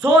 100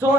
100